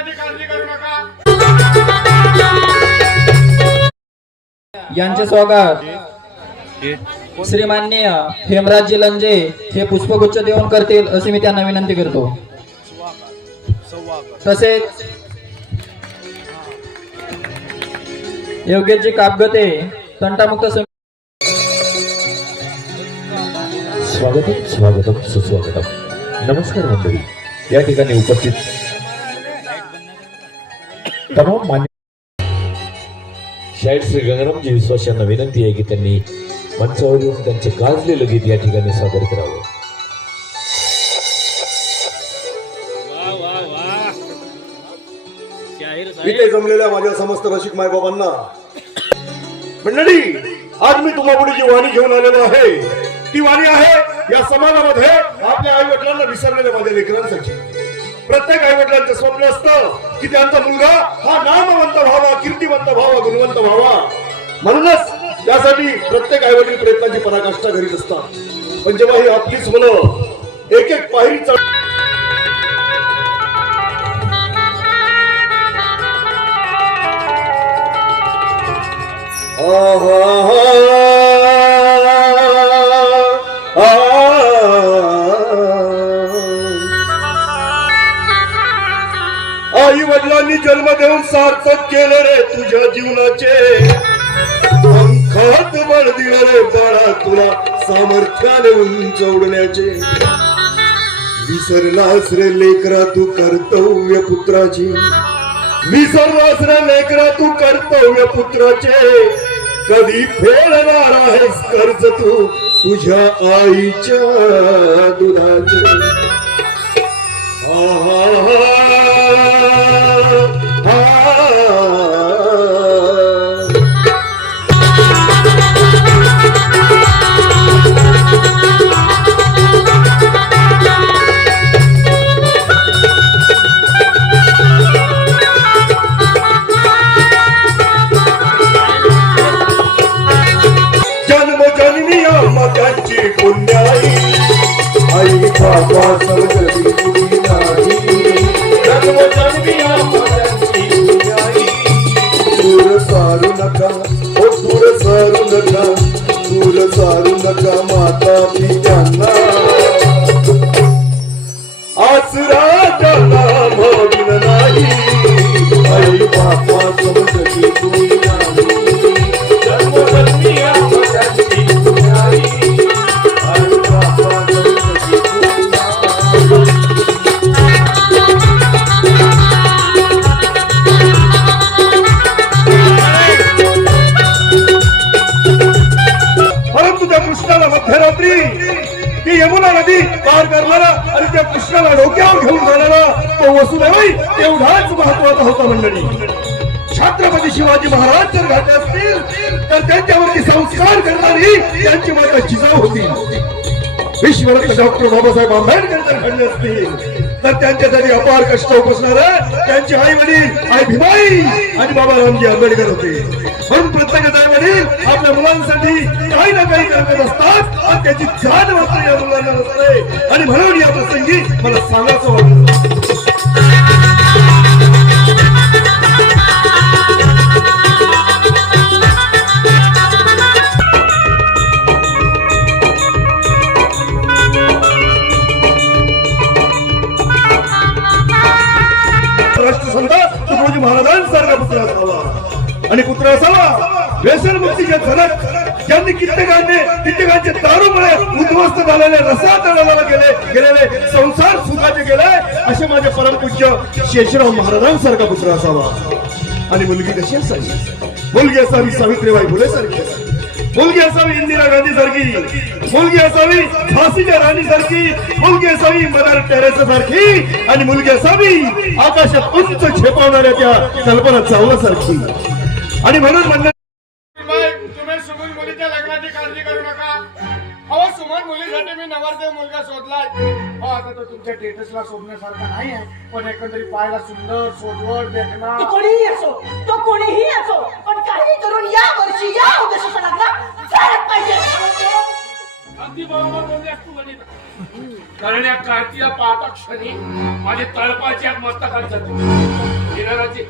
लग्नाची काळजी करू नका। यांचे स्वागत श्रीमाननीय हेमराजजी लंजे हे पुष्पगुच्छ देऊन करतील असे मी त्यांना विनंती करतो। तसेच योगेशजी कापगते तंटामुक्त स्वागतम स्वागतम सुस्वागतम। नमस्कार मंडळी, या ठिकाणी उपस्थित तमाम मान्य शाहीर श्री गंगारामजी विश्वास यांना विनंती आहे की त्यांनी मंचावर येऊन त्यांचे गाजलेलं गीत या ठिकाणी सादर करावं। इथे जमलेल्या माझ्या समस्त रसिक मायबाबांना मंडळी, आज मी तुम्हापुढे जी वाणी घेऊन आलेलो आहे ती वाणी आहे या समाजामध्ये आपल्या आई वडिलांना विसरलेल्या माझ्या लेकरांसाठी। प्रत्येक आई वडिलांचं स्वप्न असतं की त्यांचा मुलगा हा नामवंत व्हावा, कीर्तिवंत व्हावा, गुणवंत व्हावा। म्हणूनच यासाठी प्रत्येक आई वडील प्रयत्नाची पराकाष्ठा करीत असतात। पण जेव्हा ही आपलीच मुलं एक एक पायरी आई वडिलांनी जन्म देऊन सार्थक केले रे तुझ्या जीवनाचे, पंखात बळ दिलं रे बाळा तुला सामर्थ्याने उंच उडण्याचे। विसरलास रे लेकरा तू कर्तव्य पुत्राची, विसरलास रे लेकरा तू कर्तव्य पुत्राचे। कधी फेडणार आहेस कर्ज तू तुझ्या आईच्या दुधाचे। जन्मजन्मी आम्हाची पुण्याई आई बाबा समजली तुझी नाही। जन्मजन्मी आम्हाची पुण्याई दूर सारू नका, ओ दूर सारू नका, दूर सारू नका माता पित्यांना। आसरा त्यांना भाविन नाही, आई बाबा समजली तुझी नाही। जन्मजन्मी आम्हाची पुण्याई आई बाबा समजली तुझी नाही। परंतु त्या कृष्णाला मध्यरात्री ती यमुना नदी पार करणारा आणि त्या कृष्णाला डोक्यावर घेऊन जाणारा तो वसुदेवही तेवढाच महत्वाचा होता मंडळी। छत्रपती शिवाजी महाराज जर घातले असतील तर त्यांच्यावरती संस्कार करणारी त्यांची माता जिजाऊ होती। विश्वरत्न डॉक्टर बाबासाहेब आंबेडकर जर घडले असतील तर त्यांच्यासाठी अपार कष्ट उपसणार त्यांचे आई वडील आई भीमाई आणि बाबा रामजी आंबेडकर होते। म्हणून प्रत्येक आई वडील आपल्या मुलांसाठी काही ना काही करत असतात आणि त्याची जाण मात्र या मुलांना नसते। आणि म्हणून या प्रसंगी मला सांगायचं वाटतं, राष्ट्रसंत तुकडोजी महाराजांसारखा पुत्र असावा आणि पुत्र असावा व्यसनमुक्तीचे जनक, ज्यांनी कित्येकांचे दारूमुळे उद्ध्वस्त झालेले रसातळाला गेलेले संसार सुखाचे गेले असे माझे परमपूज्य शेषराव महाराजांसारखा पुत्र असावा। आणि मुलगी कशी असावी? मुलगी असावी सावित्रीबाई फुले सारखी, मुलगी असावी इंदिरा गांधी सारखी, मुलगी असावी झाशीच्या राणी सारखी, मुलगी असावी मदर टेरेसा सारखी आणि मुलगी असावी आकाशात उंच झेपावणाऱ्या त्या कल्पना चावला सारखी। आणि म्हणून तुम्ही सुमन मुलीच्या लग्नाची काळजी करू नका। अहो सुमन मुलीसाठी मी नवरदेव मुलगा शोधलाय। आता तो तुमच्या स्टेटसला शोधण्यासारखा नाही आहे, पण एकंदरीत पाहायला सुंदर, सोजवळ, देखणा। तो कोणीही असो पण काही करून या वर्षी या उद्देशाचा लग्न झालंच पाहिजे। अगदी बरोबर बोलल्यास तू वनिता. कारण या कार्तीला पाहता क्षणी माझे तळपाची आत मस्तकात जाते. हिराची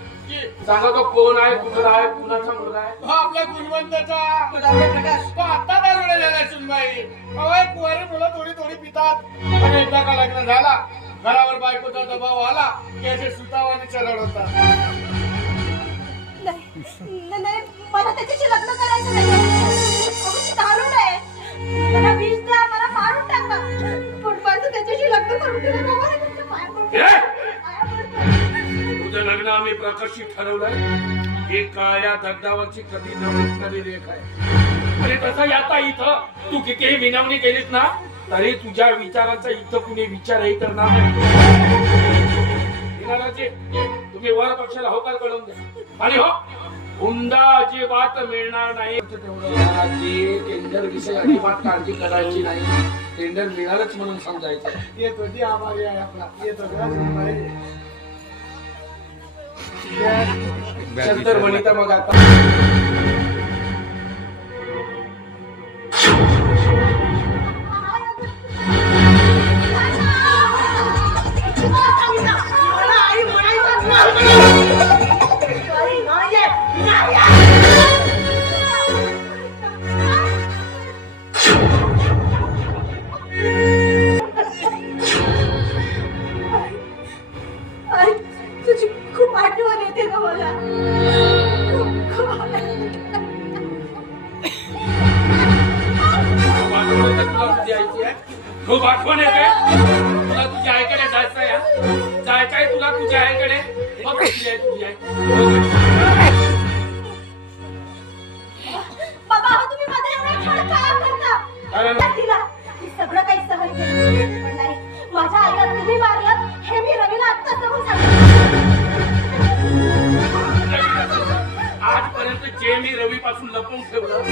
सांगा तो कोण आहे, कुठं आहे, कुणाचा मुलगा आहे? हा आपल्या गुणवंताचा तो आता दारुडे झाला सुनबाई. अहो कुवारी मुलं थोडी थोडी पितात आणि एकदा का लग्न झाला घरावर बायकोचा दबाव आला की असे सुतावाने चढ होतात. नाही मला त्याच्याशी लग्न करायचं नाही. अहो, ती दारुण आहे. मला विष द्या, मला मारून टाका, पण माझं त्याच्याशी लग्न करून दिलं बाबा. तुमच्या पाया पडतो. पाया पडतो. तुझं लग्न आम्ही प्रकर्षित ठरवलंय. ही काळ्या दगडावरची कधी नवरी रेख आहे. आणि तसं आता इथं तू कितीही विनवणी केलीस ना तरी तुझ्या विचारांचा इथं कुणी विचारही करणार नाही. हिराजी, तुम्ही वर पक्षाला होकार कळवून द्या. आणि हो हुंडा अजिबात मिळणार नाही. टेंडर विषयी अजिबात काळजी करायची नाही. टेंडर मिळालंच म्हणून समजायचं. येतो जी आभारी आहे आपला. येतो का सुनबाई? नंतर वनिता मग आता मला आई म्हणायचं नाही. आई नाही आहे. नाही आहे. आई, तुझी खूप आठवण येते ग मला. खूप तुला तुझी आईची आहे. खूप आठवण येते. तुला तुझ्या आईकडे जायचं आहे. जायचंय तुला तुझ्या आईकडे. बघ तुझी आई, तुझी आई. बाबा, अहो, तुम्ही माझा एवढा छळ का करता? कारण तिला मी सगळं काही सहन केलं, पण नाही, माझ्या आईला तुम्ही मारलं हे मी रवीला आत्ता समोर सांगितलं. आजपर्यंत जे मी रवी पासून लपवून ठेवलं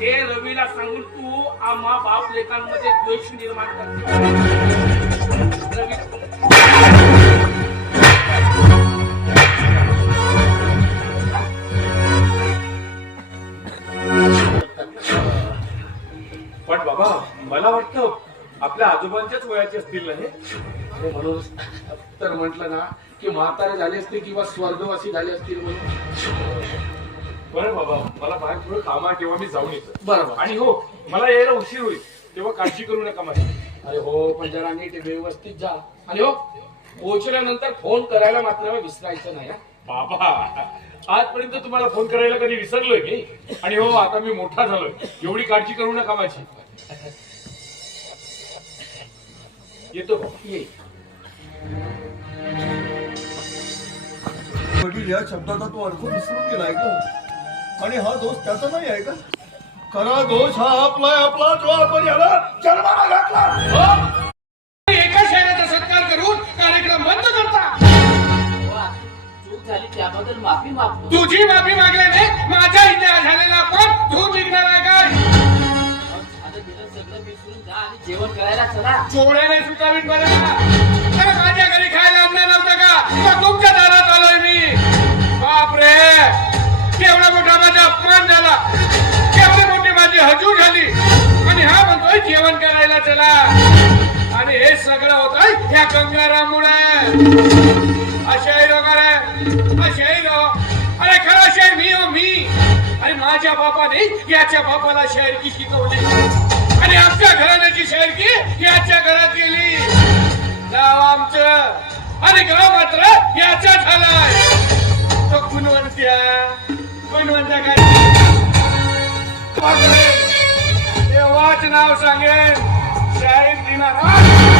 ते रवीला सांगून तू आम्हा बाप लेकांमध्ये द्वेष निर्माण करते. रवी पण बाबा मला वाटतं आपल्या आजोबांच्याच वयाचे असतील ना हे म्हणून तर म्हटलं ना की म्हातारे झाले असते किंवा स्वर्गवासी झाले असतील म्हणून. बरं बाबा मला बाहेर थोडं काम आहे तेव्हा मी जाऊन येतो. बरोबर. आणि हो मला यायला उशीर होईल तेव्हा काळजी करू नका माझी. अरे हो पण जरा नीट व्यवस्थित जा. आणि हो पोहोचल्यानंतर फोन करायला मात्र विसरायचं नाही. बाबा आजपर्यंत तुम्हाला फोन करायला कधी विसरलोय की. आणि हो आता मी मोठा झालोय एवढी काळजी करू नका माझी. येतो बाबा ये. वडील या शब्दाचा तो अर्थ विसरून गेलाय का? आणि हा दोष त्याचा नाही आहे का? खरा दोष हा आपला जो आपण याला जन्माला घातला. एका शहराचा सत्कार करून कार्यक्रम बंद करता. चूक झाली त्याबद्दल माफी मागतो. तुझी माफी मागल्याने माझ्या इथे झालेला पण तू निघणार आहे काय? आता गेलं सगळं विसरून जा आणि जेवण करायला चला. चोळ्याने सुटावीत मला. अरे माझ्या घरी खायला अन्न नव्हतं का? तर तुमच्या दारात आलोय मी. बापरे केवढा मोठा माझा अपमान झाला. केवढी मोठी माझी हजू झाली. आणि हा म्हणतोय जेवण करायला चला. आणि हे सगळं होतंय ह्या गंगारामुळे. अशाही लोक अशाही लोक. अरे खरा शेर मी हो मी. आणि माझ्या बापाने याच्या बापाला शेरकी शिकवली. आणि आमच्या घराण्याची शेरकी याच्या घरात गेली. गाव आमचं आणि गाव मात्र याचा झालाय. तो गुणवंत्या काय तेव्हाच नाव सांगेन शाहीर दिनानाथ.